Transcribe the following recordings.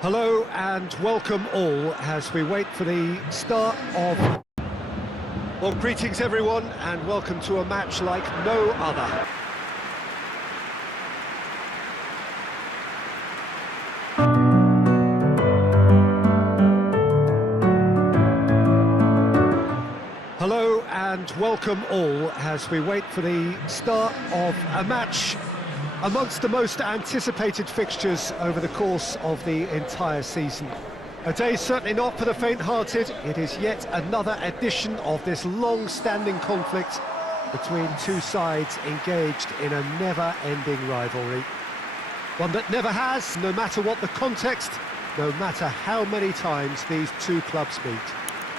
Hello and welcome all as we wait for the start of... Well, greetings everyone and welcome to a match like no other. Hello and welcome all as we wait for the start of a match amongst the most anticipated fixtures over the course of the entire season. A day certainly not for the faint-hearted. It is yet another edition of this long-standing conflict between two sides engaged in a never-ending rivalry. One that never has, no matter what the context, no matter how many times these two clubs meet.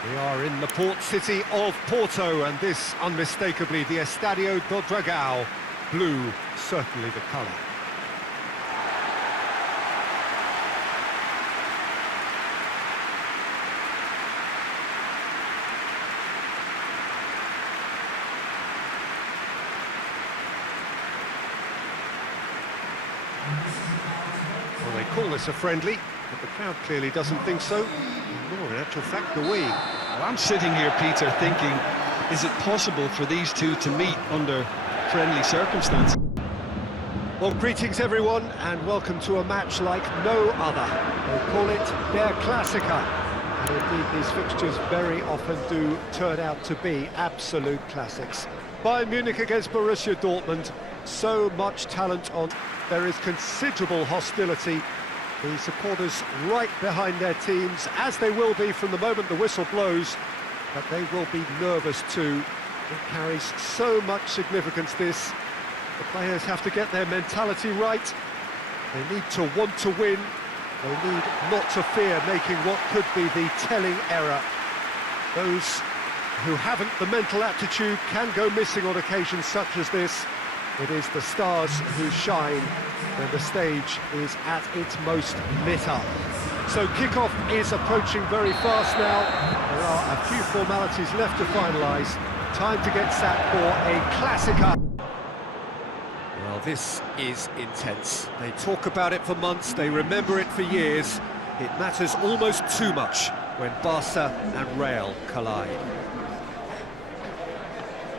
We are in the port city of Porto, and this unmistakably the Estadio do Dragão. Blue, certainly the colour. Well, they call this a friendly, but the crowd clearly doesn't think so. Nor, in actual fact, do we. Well, I'm sitting here, Peter, thinking, is it possible for these two to meet under friendly circumstances? Well, greetings everyone and welcome to a match like no other. They call it their Klassiker. And indeed these fixtures very often do turn out to be absolute classics. Bayern Munich against Borussia Dortmund, so much talent on. There is considerable hostility. The supporters right behind their teams, as they will be from the moment the whistle blows, but they will be nervous too. It carries so much significance, this. The players have to get their mentality right. They need to want to win. They need not to fear making what could be the telling error. Those who haven't the mental aptitude can go missing on occasions such as this. It is the stars who shine when the stage is at its most lit up. So kickoff is approaching very fast now. There are a few formalities left to finalise. Time to get set for a Klassiker. Well, this is intense. They talk about it for months, they remember it for years. It matters almost too much when Barca and Real collide.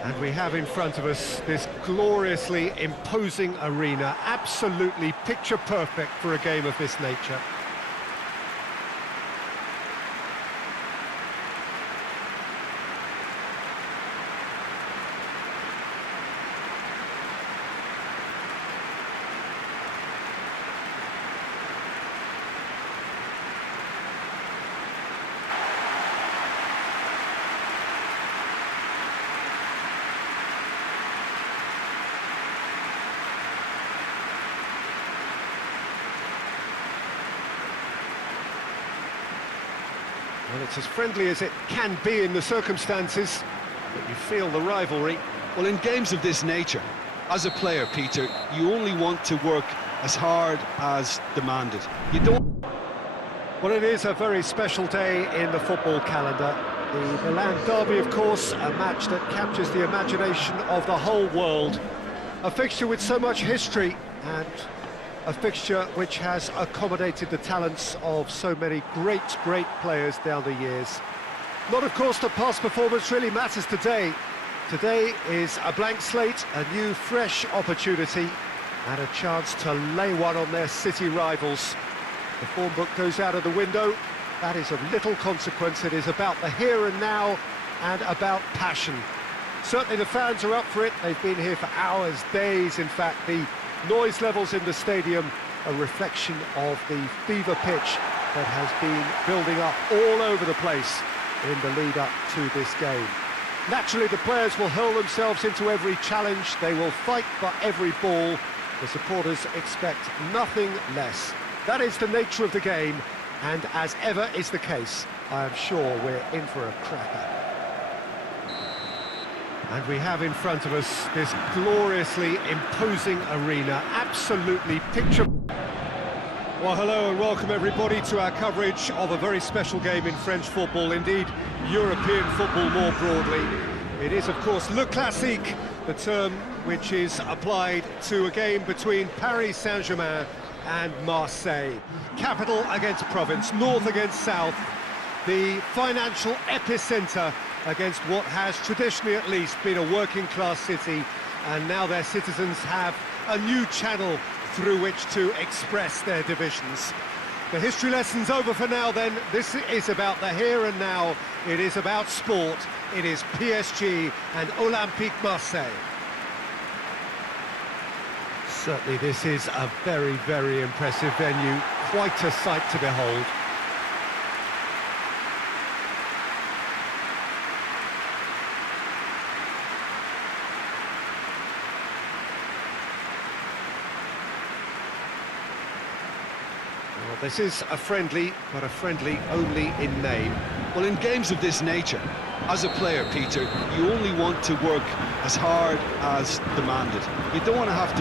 And we have in front of us this gloriously imposing arena, absolutely picture perfect for a game of this nature. Well, it's as friendly as it can be in the circumstances, but you feel the rivalry. Well, in games of this nature, as a player, Peter, you only want to work as hard as demanded. You don't... Well, it is a very special day in the football calendar. The Milan derby, of course, a match that captures the imagination of the whole world. A fixture with so much history and a fixture which has accommodated the talents of so many great players down the years. Not, of course, that past performance really matters today. Today is a blank slate, a new, fresh opportunity, and a chance to lay one on their city rivals. The form book goes out of the window. That is of little consequence. It is about the here and now and about passion. Certainly the fans are up for it. They've been here for hours, days, in fact. The noise levels in the stadium, a reflection of the fever pitch that has been building up all over the place in the lead-up to this game. Naturally, the players will hurl themselves into every challenge. They will fight for every ball. The supporters expect nothing less. That is the nature of the game, and as ever is the case, I am sure we're in for a cracker. And we have in front of us this gloriously imposing arena, absolutely picture... Well, hello and welcome everybody to our coverage of a very special game in French football, indeed European football more broadly. It is, of course, Le Classique, the term which is applied to a game between Paris Saint-Germain and Marseille. Capital against province, north against south. The financial epicenter against what has traditionally at least been a working-class city, and now their citizens have a new channel through which to express their divisions. The history lesson's over for now then. This is about the here and now. It is about sport. It is PSG and Olympique Marseille. Certainly this is a very, very impressive venue. Quite a sight to behold. Well, this is a friendly, but a friendly only in name. Well, in games of this nature, as a player, Peter, you only want to work as hard as demanded. You don't want to have to